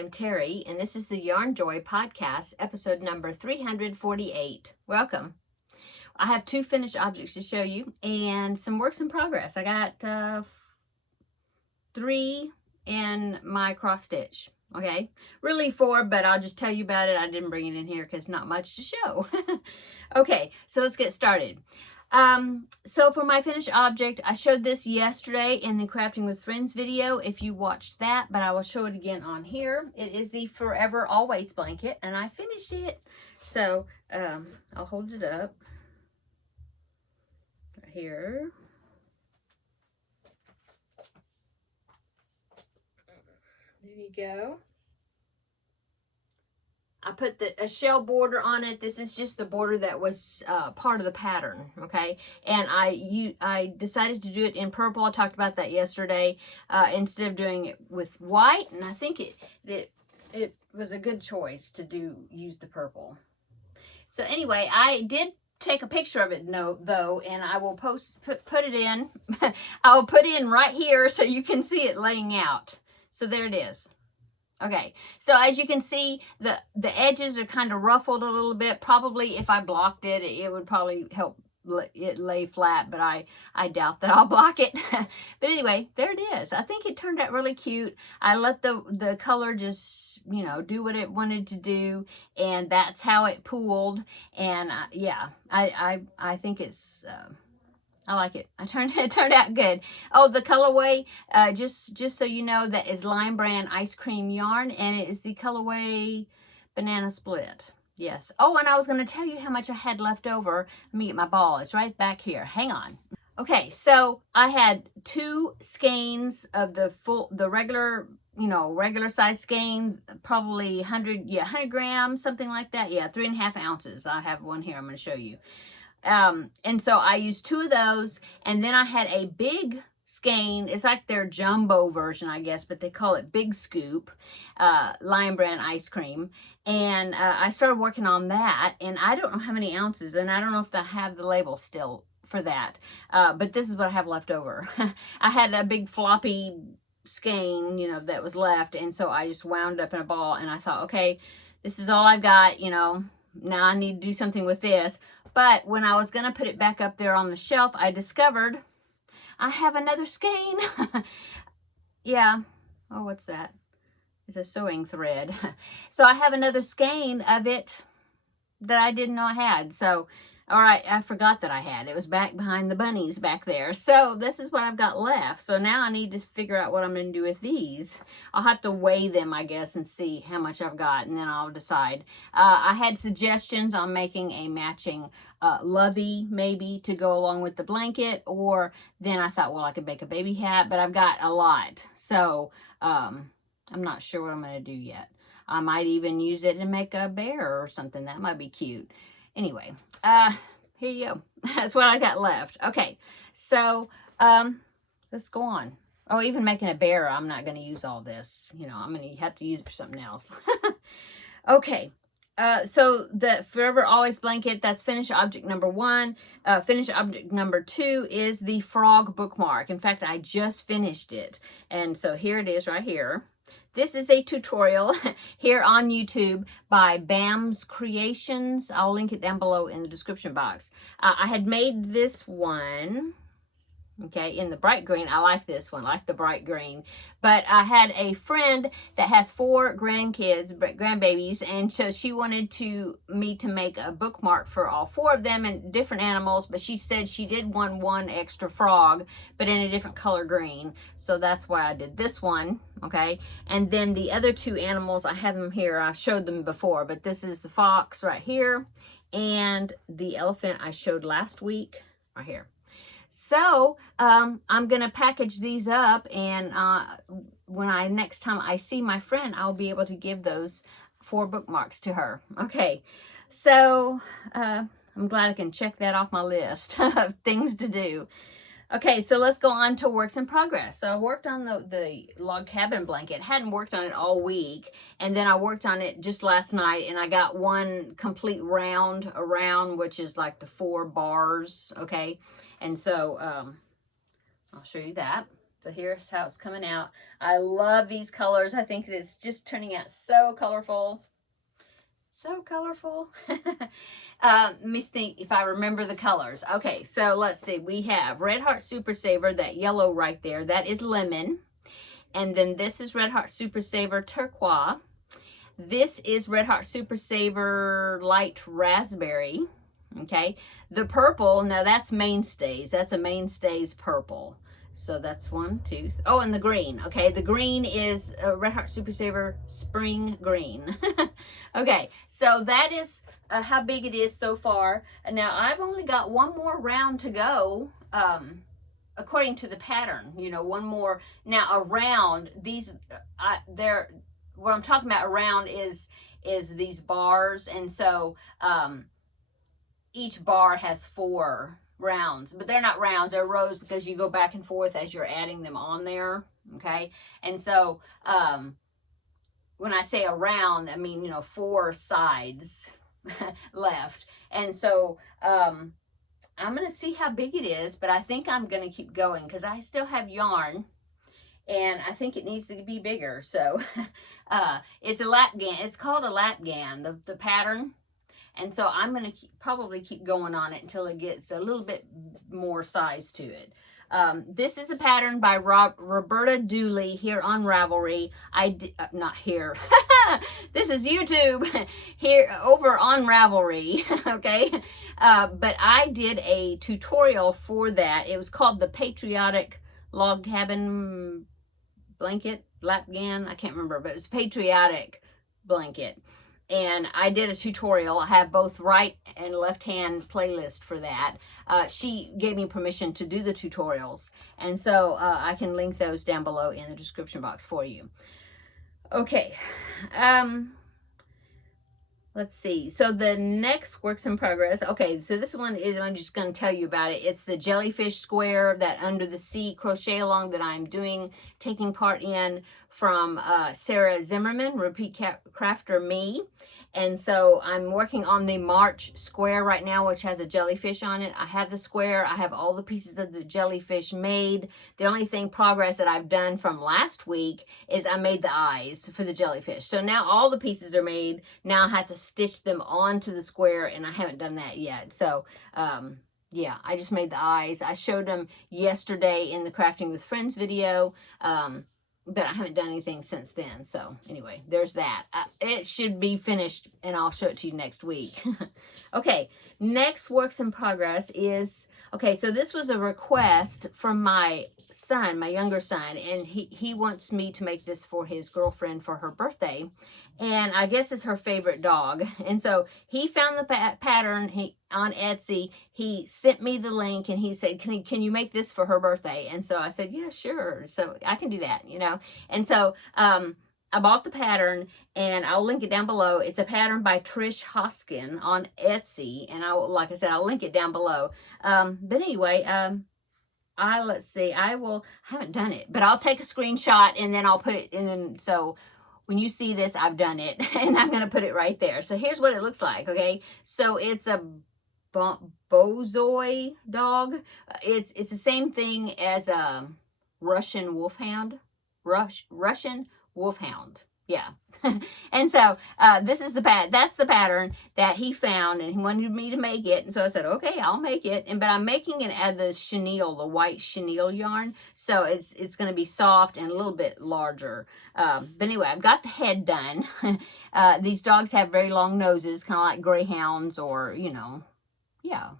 I'm Terry, and this is the Yarn Joy Podcast, episode number 348. Welcome. I have two finished objects to show you and some works in progress. I got 3 in my cross stitch. Okay, really 4, but I'll just tell you about it. I didn't bring it in here because not much to show. Okay, so let's get started. So for my finished object, I showed this yesterday in the Crafting with Friends video, if you watched that, but I will show it again on here. It is the Forever Always blanket, and I finished it. So, I'll hold it up right here. There you go. I put a shell border on it. This is just the border that was part of the pattern, okay? And I decided to do it in purple. I talked about that yesterday instead of doing it with white, and I think it was a good choice to use the purple. So anyway, I did take a picture of it though, and I will put it in. I will put it in right here so you can see it laying out. So there it is. Okay, so as you can see, the edges are kind of ruffled a little bit. Probably if I blocked it, it would probably help it lay flat, but I doubt that I'll block it. But anyway, there it is. I think it turned out really cute. I let the color just, you know, do what it wanted to do, and that's how it pooled. And yeah, I think it's... I like it. It turned out good. Oh, the colorway, just so you know, that is Lion Brand Ice Cream Yarn, and it is the colorway Banana Split. Yes. Oh, and I was going to tell you how much I had left over. Let me get my ball. It's right back here. Hang on. Okay, so I had 2 skeins of the regular, you know, regular size skein, probably 100 grams, something like that. Yeah, 3.5 ounces. I have one here I'm going to show you. And so I used 2 of those, and then I had a big skein. It's like their jumbo version, I guess, but they call it Big Scoop, Lion Brand ice cream. And I started working on that, and I don't know how many ounces, and I don't know if I have the label still for that, but this is what I have left over. I had a big floppy skein, you know, that was left, and so I just wound up in a ball, and I thought, okay, this is all I've got, you know, now I need to do something with this. But when I was going to put it back up there on the shelf, I discovered I have another skein. Yeah. Oh, what's that? It's a sewing thread. So I have another skein of it that I didn't know I had. So, all right, I forgot that I had. It was back behind the bunnies back there. So this is what I've got left. So now I need to figure out what I'm going to do with these. I'll have to weigh them, I guess, and see how much I've got, and then I'll decide. I had suggestions on making a matching lovey, maybe, to go along with the blanket, or then I thought, well, I could make a baby hat, but I've got a lot. So I'm not sure what I'm going to do yet. I might even use it to make a bear or something. That might be cute. Anyway, here you go. That's what I got left. Okay, so let's go on. Oh, even making a bear, I'm not going to use all this. You know, I'm going to have to use it for something else. Okay, so the Forever Always blanket, that's finished object number 1. Finished object number 2 is the frog bookmark. In fact, I just finished it. And so here it is right here. This is a tutorial here on YouTube by Bam's Creations. I'll link it down below in the description box. I had made this one, okay, in the bright green. I like this one, I like the bright green. But I had a friend that has 4 grandbabies, and so she wanted me to make a bookmark for all 4 of them and different animals, but she said she did want one extra frog, but in a different color green. So that's why I did this one, okay? And then the other 2 animals, I have them here. I've showed them before, but this is the fox right here, and the elephant I showed last week right here. So I'm going to package these up, and when next time I see my friend, I'll be able to give those 4 bookmarks to her. Okay, so I'm glad I can check that off my list of things to do. Okay, so let's go on to works in progress. So I worked on the log cabin blanket. Hadn't worked on it all week, and then I worked on it just last night, and I got one complete round around, which is like the 4 bars, okay? And so I'll show you that. So here's how it's coming out. I love these colors. I think it's just turning out so colorful. So colorful. Let me think if I remember the colors. Okay, so let's see. We have Red Heart Super Saver, that yellow right there. That is lemon. And then this is Red Heart Super Saver Turquoise. This is Red Heart Super Saver Light Raspberry. Okay. The purple, now that's Mainstays. That's a Mainstays purple. So that's 1, 2. Oh, and the green. Okay, the green is Red Heart Super Saver Spring Green. Okay, so that is how big it is so far. And now I've only got one more round to go, according to the pattern. You know, one more. Now around these, what I'm talking about around is these bars, and so each bar has 4 rounds, but they're not rounds, they're rows, because you go back and forth as you're adding them on there. Okay, and so when I say around, I mean, you know, 4 sides left. And so I'm gonna see how big it is, but I think I'm gonna keep going because I still have yarn and I think it needs to be bigger. So it's a lap gan. It's called a lap gan, the pattern. And so I'm going to probably keep going on it until it gets a little bit more size to it. This is a pattern by Roberta Dooley here on Ravelry. Not here. This is YouTube here over on Ravelry. Okay. But I did a tutorial for that. It was called the Patriotic Log Cabin Blanket, Lapgan. I can't remember, but it was Patriotic Blanket. And I did a tutorial. I have both right and left hand playlist for that. She gave me permission to do the tutorials. And so I can link those down below in the description box for you. Okay. Let's see. So the next works in progress. Okay, so this one is, I'm just going to tell you about it. It's the jellyfish square, that under the sea crochet along that I'm taking part in from Sarah Zimmerman, Repeat Crafter Me. And so I'm working on the March square right now, which has a jellyfish on it. I have the square. I have all the pieces of the jellyfish made. The only progress that I've done from last week is I made the eyes for the jellyfish. So now all the pieces are made. Now I have to stitch them onto the square, and I haven't done that yet. So, yeah, I just made the eyes. I showed them yesterday in the Crafting with Friends video. But I haven't done anything since then. So anyway, there's that. It should be finished and I'll show it to you next week. Okay, next works in progress is, okay, so this was a request from my son, my younger son, and he wants me to make this for his girlfriend for her birthday. And I guess it's her favorite dog. And so he found the pattern on Etsy. He sent me the link and he said, can you make this for her birthday? And so I said, yeah, sure. So I can do that, you know. And so I bought the pattern, and I'll link it down below. It's a pattern by Trish Hoskin on Etsy. And like I said, I'll link it down below. But anyway, let's see, I haven't done it, but I'll take a screenshot and then I'll put it in. And so when you see this, I've done it, and I'm going to put it right there. So here's what it looks like. Okay. So it's a Bozoy dog. It's the same thing as a Russian wolfhound. Russian wolfhound. Yeah. And so this is that's the pattern that he found, and he wanted me to make it. And so I said, okay, I'll make it. But I'm making it out of the chenille, the white chenille yarn. So it's going to be soft and a little bit larger. But anyway, I've got the head done. These dogs have very long noses, kind of like greyhounds, or, you know, yeah,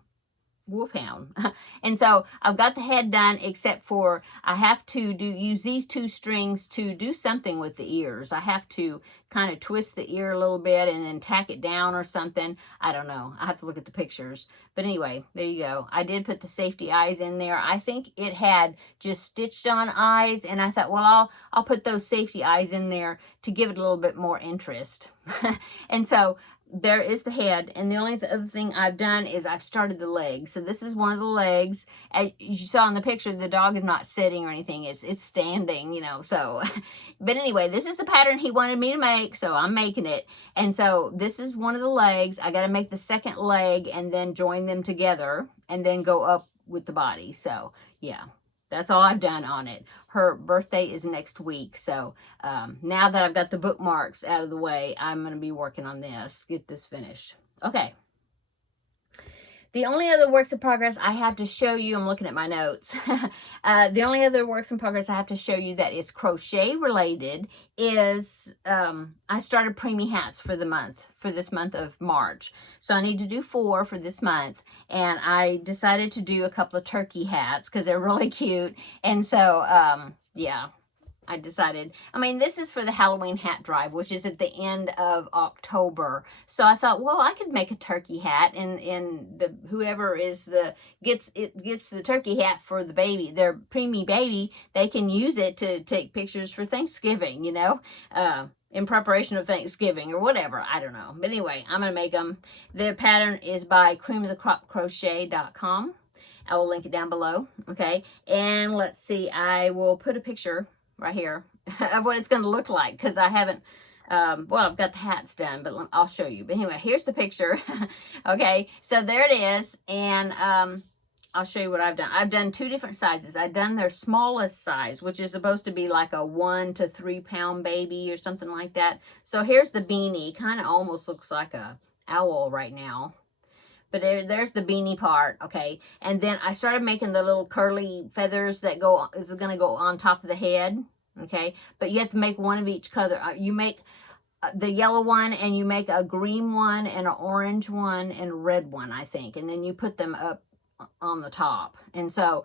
wolfhound. And so I've got the head done, except for I have to use these 2 strings to do something with the ears. I have to kind of twist the ear a little bit and then tack it down or something. I don't know. I have to look at the pictures. But anyway, there you go. I did put the safety eyes in there. I think it had just stitched on eyes, and I thought, well, I'll put those safety eyes in there to give it a little bit more interest. And so there is the head, and the only other thing I've done is I've started the legs. So this is one of the legs. As you saw in the picture, the dog is not sitting or anything. It's standing, you know. So, but anyway, this is the pattern he wanted me to make, so I'm making it. And so this is one of the legs. I got to make the second leg and then join them together and then go up with the body. So, yeah. That's all I've done on it. Her birthday is next week. So now that I've got the bookmarks out of the way, I'm going to be working on this, get this finished. Okay. The only other works in progress I have to show you, I'm looking at my notes. The only other works in progress I have to show you that is crochet related is I started preemie hats for this month of March. So I need to do 4 for this month. And I decided to do a couple of turkey hats because they're really cute. And so, yeah. I decided, I mean, this is for the Halloween hat drive, which is at the end of October. So I thought, well, I could make a turkey hat, and the whoever is gets the turkey hat for the baby, their preemie baby, they can use it to take pictures for Thanksgiving, you know, in preparation of Thanksgiving or whatever. I don't know. But anyway, I'm going to make them. The pattern is by creamofthecropcrochet.com. I will link it down below. Okay. And let's see, I will put a picture right here of what it's going to look like, because I haven't, well, I've got the hats done, but I'll show you. But anyway, here's the picture. Okay, so there it is, and I'll show you what I've done. I've done 2 different sizes. I've done their smallest size, which is supposed to be like a 1 to 3 pound baby or something like that. So here's the beanie. Kind of almost looks like a owl right now. But there's the beanie part, okay? And then I started making the little curly feathers that is going to go on top of the head, okay? But you have to make one of each color. You make the yellow one, and you make a green one, and an orange one, and a red one, I think. And then you put them up on the top. And so,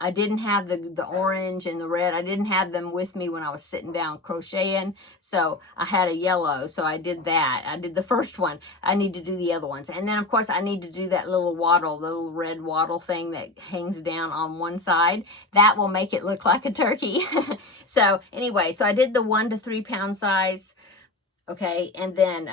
I didn't have the orange and the red. I didn't have them with me when I was sitting down crocheting. So I had a yellow. So I did that. I did the first one. I need to do the other ones. And then, of course, I need to do that little wattle, the little red wattle thing that hangs down on one side. That will make it look like a turkey. So anyway, so I did the 1 to 3 pound size. Okay, and then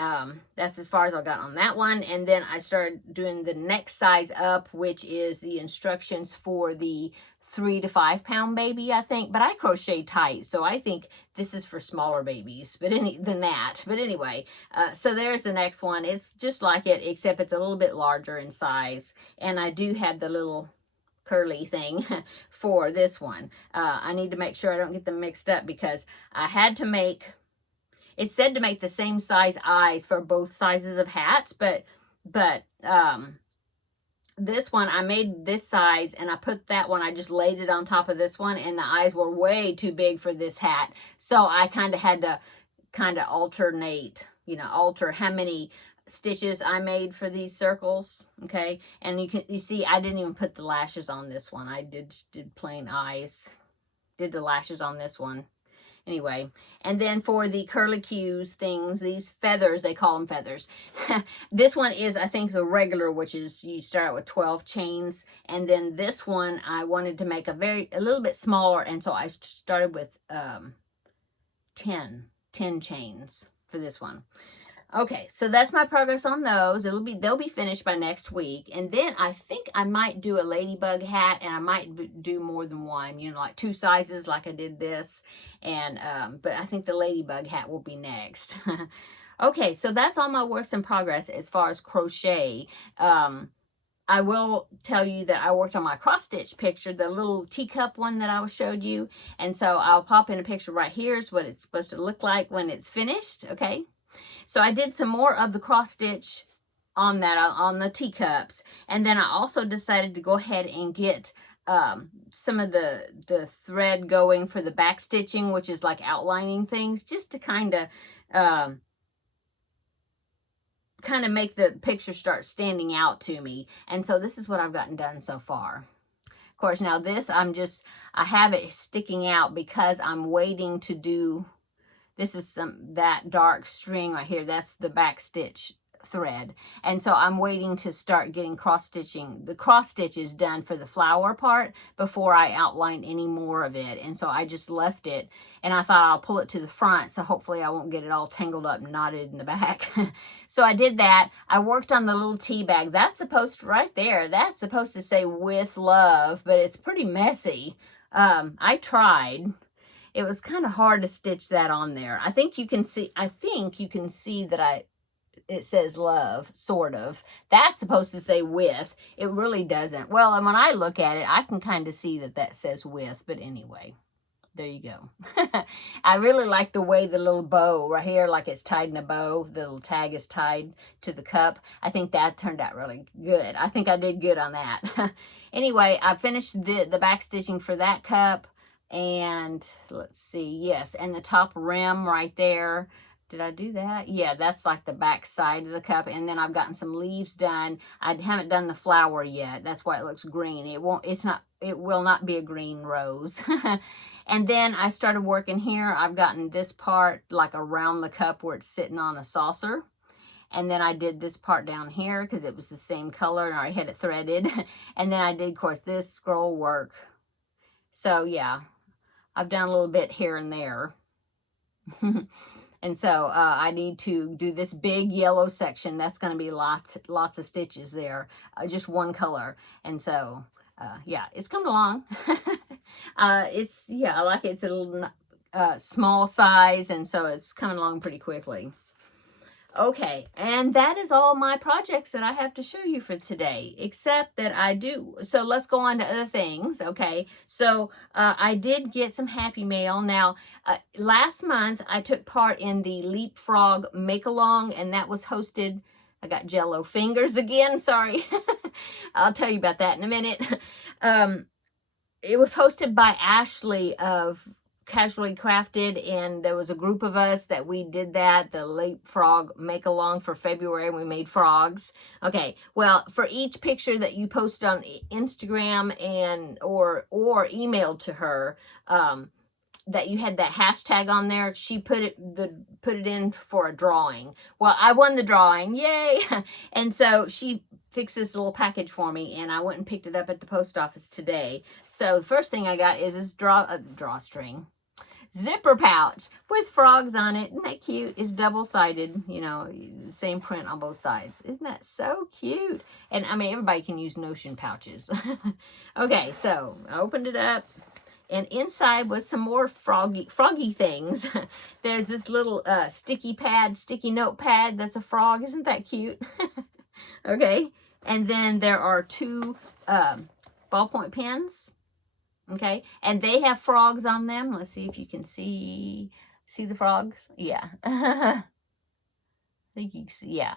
that's as far as I got on that one. And then I started doing the next size up, which is the instructions for the 3 to 5 pound baby, I think. But I crochet tight, so I think this is for smaller babies than that. But anyway, so there's the next one. It's just like it, except it's a little bit larger in size. And I do have the little curly thing for this one. I need to make sure I don't get them mixed up, because I had to make... It said to make the same size eyes for both sizes of hats, but this one, I made this size, and I put that one, I just laid it on top of this one, and the eyes were way too big for this hat. So I kind of had to alternate, you know, alter how many stitches I made for these circles, okay? And you see, I didn't even put the lashes on this one. I did plain eyes, did the lashes on this one. Anyway, and then for the curlicues things, these feathers, they call them feathers. This one is, I think, the regular, which is you start with 12 chains. And then this one, I wanted to make a little bit smaller. And so I started with 10 chains for this one. Okay, so that's my progress on those. They'll be finished by next week. And then I think I might do a ladybug hat, and I might do more than one, you know, like 2 sizes like I did this. And but I think the ladybug hat will be next. Okay, so that's all my works in progress as far as crochet. I will tell you that I worked on my cross stitch picture, the little teacup one that I showed you. And so I'll pop in a picture right here. Is what it's supposed to look like when it's finished, okay? So I did some more of the cross stitch on that, on the teacups. And then I also decided to go ahead and get some of the thread going for the back stitching, which is like outlining things, just to kind of make the picture start standing out to me. And so this is what I've gotten done so far. Of course, now this, I have it sticking out because I'm waiting to do... This is that dark string right here. That's the back stitch thread. And so I'm waiting to start getting the cross stitches done for the flower part before I outline any more of it. And so I just left it, and I thought I'll pull it to the front, so hopefully I won't get it all tangled up and knotted in the back. So I did that. I worked on the little tea bag. That's supposed to, right there, that's supposed to say "with love," but it's pretty messy. I tried. It was kind of hard to stitch that on there. I think you can see that I it says love, sort of. That's supposed to say with. It really doesn't. Well, and when I look at it, I can kind of see that that says with, but anyway. There you go. I really like the way the little bow right here, like it's tied in a bow. The little tag is tied to the cup. I think that turned out really good. I think I did good on that. Anyway, I finished the back stitching for that cup. And let's see, yes, and the top rim right there. Did I do that? Yeah, that's like the back side of the cup. And then I've gotten some leaves done. I haven't done the flower yet. That's why it looks green. It will not be a green rose. And then I started working here. I've gotten this part like around the cup where it's sitting on a saucer. And then I did this part down here because it was the same color and I had it threaded. And then I did, of course, this scroll work. So yeah, I've done a little bit here and there. And so I need to do this big yellow section. That's going to be lots of stitches there, just one color. And so yeah, it's coming along. Yeah, I like it. It's a little small size, and so it's coming along pretty quickly. Okay, and that is all my projects that I have to show you for today, except that I do. So let's go on to other things, okay? So I did get some happy mail. Now, last month I took part in the Leapfrog Make-Along, and that was hosted. I got jello fingers again, sorry. I'll tell you about that in a minute. It was hosted by Ashley of Casually Crafted, and there was a group of us that we did that, the Leapfrog Make-Along for February, and we made frogs. Okay, well, for each picture that you post on Instagram and or emailed to her, that you had that hashtag on there, she put it in for a drawing. Well, I won the drawing, yay! And so she fixed this little package for me, and I went and picked it up at the post office today. So the first thing I got is this drawstring zipper pouch with frogs on it. Isn't that cute? It's double-sided, you know, same print on both sides. Isn't that so cute? And I mean, everybody can use Notion pouches. Okay, so I opened it up, and inside was some more froggy things. There's this little sticky note pad that's a frog. Isn't that cute? Okay, and then there are two ballpoint pens. Okay, and they have frogs on them. Let's see if you can see the frogs. Yeah. I think you can see, yeah.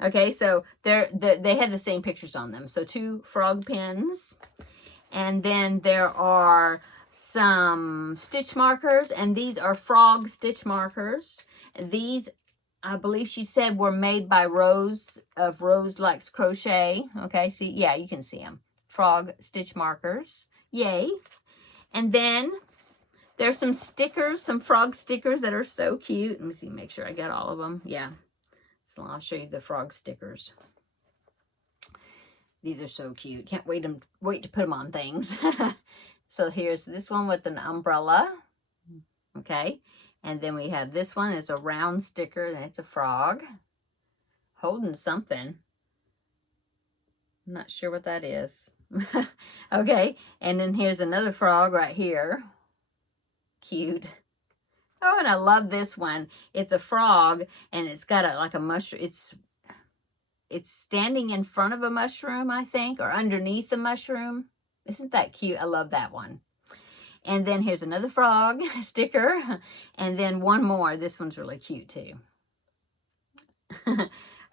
Okay, so they had the same pictures on them. So two frog pens. And then there are some stitch markers, and these are frog stitch markers. These, I believe she said, were made by Rose of Rose Likes Crochet. Okay, see, yeah, you can see them. Frog stitch markers. Yay. And then there's some stickers, some frog stickers that are so cute. Let me see, make sure I got all of them. Yeah. So I'll show you the frog stickers. These are so cute. Can't wait to put them on things. So here's this one with an umbrella. Okay. And then we have this one. It's a round sticker. That's a frog holding something. I'm not sure what that is. Okay. And then here's another frog right here. Cute. Oh, and I love this one. It's a frog, and it's got like a mushroom. It's standing in front of a mushroom, I think, or underneath the mushroom. Isn't that cute? I love that one. And then here's another frog sticker. And then one more. This one's really cute, too.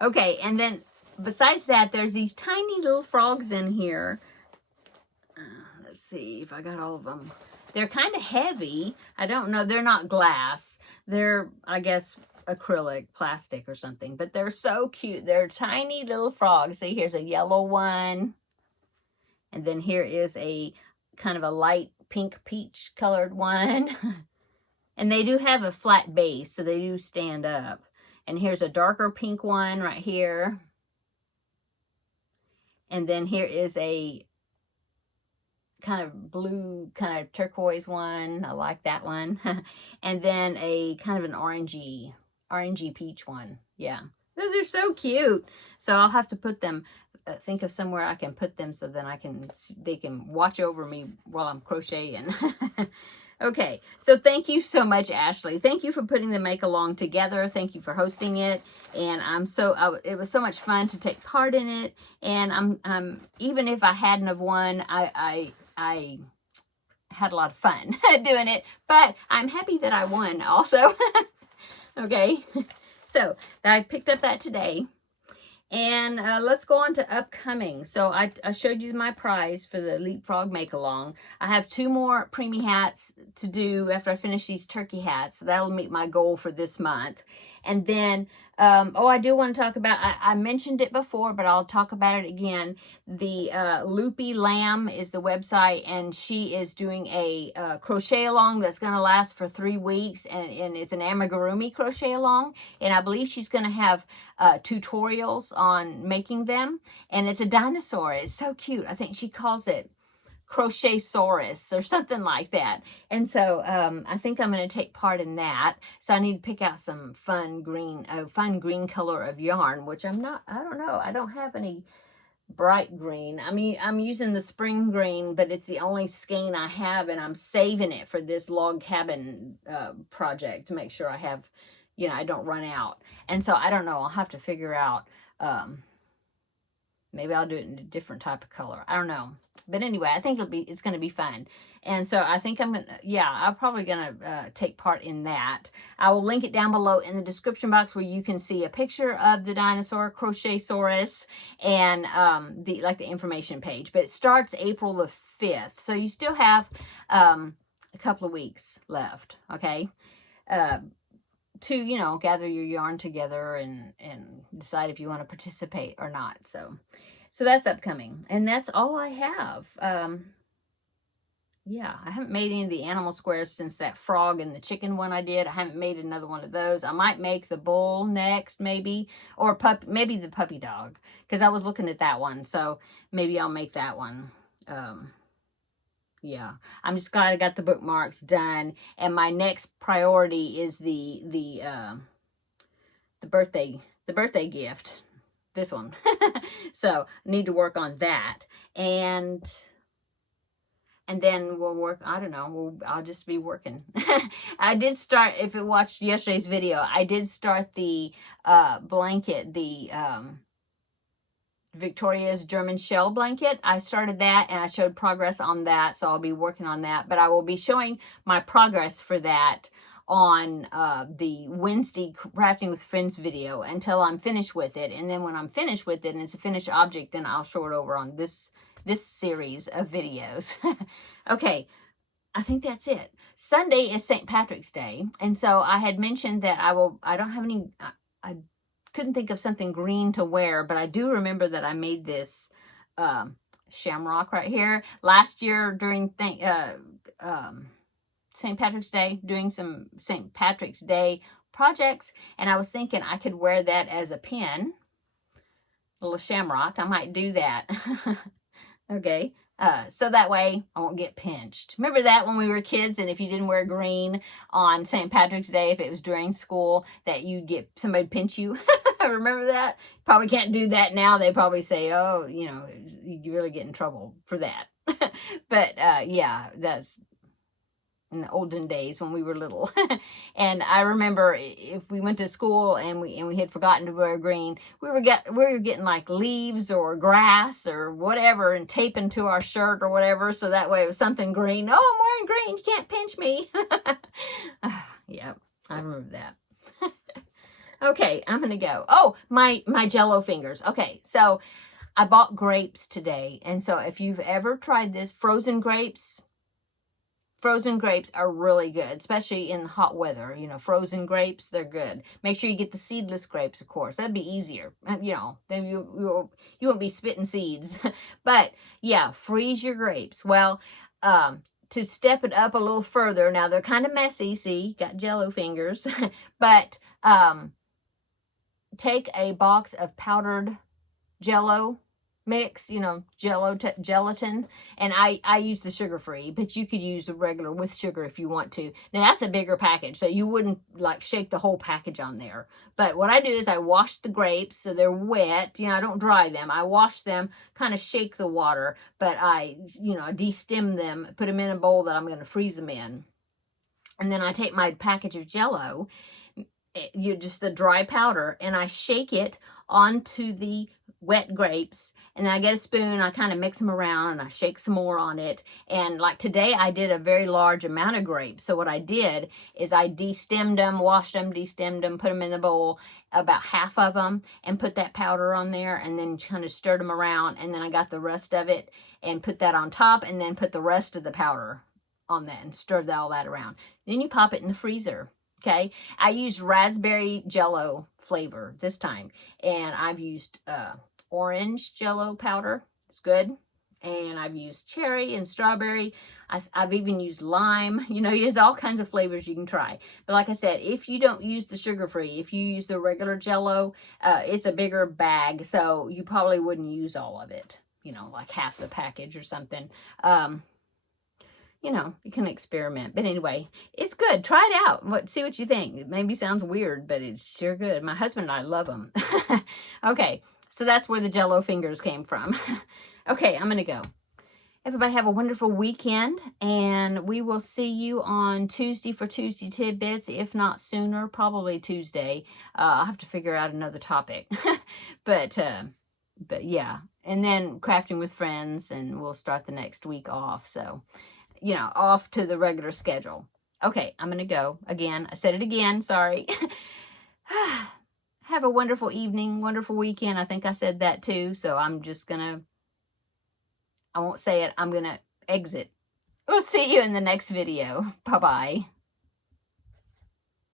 Okay, and then besides that, there's these tiny little frogs in here. Let's see if I got all of them. They're kind of heavy. I don't know. They're not glass. They're, I guess, acrylic, plastic or something. But they're so cute. They're tiny little frogs. See, here's a yellow one. And then here is a kind of a light pink peach colored one. And they do have a flat base, so they do stand up. And here's a darker pink one right here. And then here is a kind of blue, kind of turquoise one. I like that one. And then a kind of an orangey peach one. Yeah, those are so cute. So I'll have to put them, think of somewhere I can put them so then they can watch over me while I'm crocheting. Okay, so thank you so much, Ashley. Thank you for putting the make along together. Thank you for hosting it, and it was so much fun to take part in it. And I'm even if I hadn't have won, I had a lot of fun doing it. But I'm happy that I won also. Okay, so I picked up that today. And let's go on to upcoming. So I showed you my prize for the Leapfrog Make-Along. I have 2 more preemie hats to do after I finish these turkey hats. So that'll meet my goal for this month. And then, I do want to talk about, I mentioned it before, but I'll talk about it again. The Loopy Lamb is the website, and she is doing a crochet along that's going to last for 3 weeks, and it's an amigurumi crochet along. And I believe she's going to have tutorials on making them, and it's a dinosaur. It's so cute. I think she calls it Crochet-saurus or something like that. And so I think I'm going to take part in that. So I need to pick out some fun green color of yarn, which I don't know. I don't have any bright green. I mean, I'm using the spring green, but it's the only skein I have, and I'm saving it for this log cabin project to make sure I have, I don't run out. And so I don't know. I'll have to figure out. Maybe I'll do it in a different type of color. I don't know. But anyway, I think it's going to be fun. And so I think I'm probably going to take part in that. I will link it down below in the description box where you can see a picture of the dinosaur, Crochet-saurus, and the information page. But it starts April the 5th. So you still have a couple of weeks left, okay? To, gather your yarn together and decide if you want to participate or not. So that's upcoming. And that's all I have. Yeah, I haven't made any of the animal squares since that frog and the chicken one I did. I haven't made another one of those. I might make the bull next, maybe. Or maybe the puppy dog. Because I was looking at that one. So maybe I'll make that one. Yeah, I'm just glad I got the bookmarks done, and my next priority is the birthday gift, this one. So I need to work on that, and then we'll work. I don't know. I'll just be working. I did start. If you watched yesterday's video, I did start the blanket, the Victoria's German shell blanket. I started that, and I showed progress on that, so I'll be working on that. But I will be showing my progress for that on the Wednesday Crafting with Friends video until I'm finished with it. And then when I'm finished with it and it's a finished object, then I'll show it over on this series of videos. Okay, I think that's it. Sunday is St. Patrick's Day, and so I had mentioned that I don't have any, I couldn't think of something green to wear, but I do remember that I made this shamrock right here last year during St. Patrick's Day, doing some St. Patrick's Day projects, and I was thinking I could wear that as a pin, a little shamrock. I might do that. Okay. So that way I won't get pinched. Remember that when we were kids, and if you didn't wear green on St. Patrick's Day, if it was during school, that you'd get somebody pinch you? Remember that? Probably can't do that now. They probably say, oh, you really get in trouble for that. But yeah, that's in the olden days when we were little. And I remember if we went to school and we had forgotten to wear green, we were getting like leaves or grass or whatever and taping to our shirt or whatever, so that way it was something green. Oh, I'm wearing green, you can't pinch me. Yeah, I remember that. Okay, I'm gonna go. Oh, my Jell-O fingers. Okay, so I bought grapes today, and so if you've ever tried this, frozen grapes are really good, especially in hot weather. Frozen grapes, they're good. Make sure you get the seedless grapes, of course. That'd be easier. Then you won't be spitting seeds. But yeah, freeze your grapes. Well, to step it up a little further, now they're kind of messy. See, got Jell-O fingers. But take a box of powdered Jell-O mix, gelatin, and I use the sugar-free, but you could use the regular with sugar if you want to. Now that's a bigger package, so you wouldn't like shake the whole package on there. But what I do is I wash the grapes so they're wet. I don't dry them. I wash them, kind of shake the water, but I de-stem them, put them in a bowl that I'm going to freeze them in. And then I take my package of Jell-O, just the dry powder, and I shake it onto the wet grapes, and then I get a spoon, I kind of mix them around, and I shake some more on it. And like today I did a very large amount of grapes, so what I did is I de-stemmed them, washed them, de-stemmed them, put them in the bowl, about half of them, and put that powder on there, and then kind of stirred them around, and then I got the rest of it and put that on top, and then put the rest of the powder on that and stirred all that around. Then you pop it in the freezer. Okay, I used raspberry Jell-O flavor this time, and I've used orange Jell-O powder. It's good. And I've used cherry and strawberry. I've even used lime. You know, there's all kinds of flavors you can try. But like I said, if you don't use the sugar-free, if you use the regular Jell-O, it's a bigger bag, so you probably wouldn't use all of it. You know, like half the package or something. You know, you can experiment. But anyway, it's good. Try it out. See what you think. It maybe sounds weird, but it's sure good. My husband and I love them. Okay, so that's where the Jell-O fingers came from. Okay, I'm going to go. Everybody have a wonderful weekend, and we will see you on Tuesday for Tuesday Tidbits, if not sooner, probably Tuesday. I'll have to figure out another topic. But yeah, and then Crafting with Friends, and we'll start the next week off, so... you know, off to the regular schedule. Okay, I'm going to go. Again, I said it again, sorry. Have a wonderful evening, wonderful weekend. I think I said that too, so I'm just going to, I won't say it, I'm going to exit. We'll see you in the next video. Bye-bye.